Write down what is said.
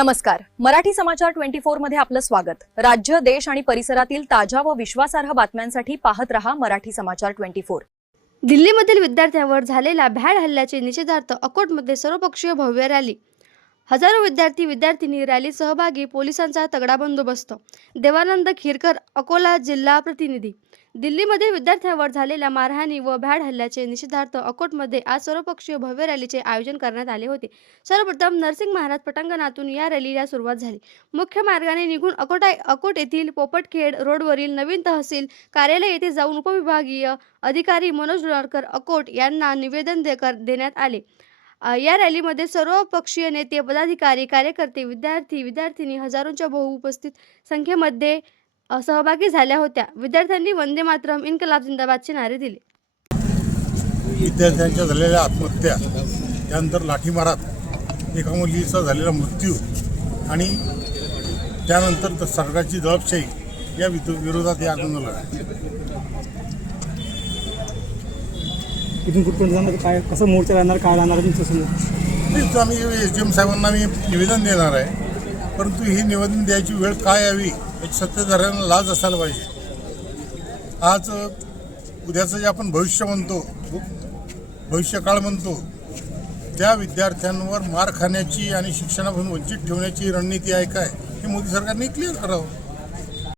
नमस्कार. मराठी समाचार 24 मध्ये आपलं स्वागत. राज्य, देश आणि परिसरातील ताज्या व विश्वासार्ह बातम्यांसाठी पाहत रहा मराठी समाचार 24. दिल्लीमधील विद्यार्थ्यांवर झालेल्या भ्याड हल्ल्याचे निषेधार्थ अकोटमध्ये सर्वपक्षीय भव्य रॅली. हजारो विद्यार्थी-विद्यार्थिनी रॅलीत सहभागी. पोलिसांचा तगडा बंदोबस्त. देवानंद खिरकर, अकोला जिल्हा प्रतिनिधी. दिल्लीमध्ये विद्यार्थ्यांवर झालेल्या मारहाणी व भ्याड हल्ल्याचे निषेधार्थ अकोटमध्ये आज सर्वपक्षीय भव्य रॅलीचे आयोजन करण्यात आले होते. सर्वप्रथम नरसिंग महाराज पटांगणातून या रॅलीला सुरुवात झाली. मुख्य मार्गाने निघून अकोट येथील पोपटखेड रोडवरील नवीन तहसील कार्यालय येथे जाऊन उपविभागीय अधिकारी मनोज लोणारकर अकोट यांना निवेदन देण्यात आले. या रॅलीमध्ये सर्व पक्षीय नेते, पदाधिकारी, कार्यकर्ते, विद्यार्थी-विद्यार्थिनी हजारोंच्या बहुउपस्थित संख्येमध्ये सहभागी झाल्या होत्या. विद्यार्थ्यांनी वंदे मातरम, इन्कलाब जिंदाबादचे नारे दिले. विद्यार्थ्यांच्या झालेल्या आत्महत्या, त्यानंतर लाठीमारात एका मुलीचा झालेला मृत्यू आणि त्यानंतर सरकारची दडपशाही या विरोधात हे आंदोलन आहे. इथून कुठपर्यंत जाणार, काय कसं मोर्चा राहणार, काय राहणार तुमचं समोर? आम्ही SDM साहेबांना मी निवेदन देणार आहे, परंतु ही निवेदन द्यायची वेळ काय यावी याची सत्ताधाऱ्यांना लाज असायला पाहिजे. आज उद्याचं जे आपण भविष्य म्हणतो, भविष्यकाळ म्हणतो, त्या विद्यार्थ्यांवर मार खाण्याची आणि शिक्षणापासून वंचित ठेवण्याची रणनीती आहे काय, हे मोदी सरकारने क्लिअर करावं.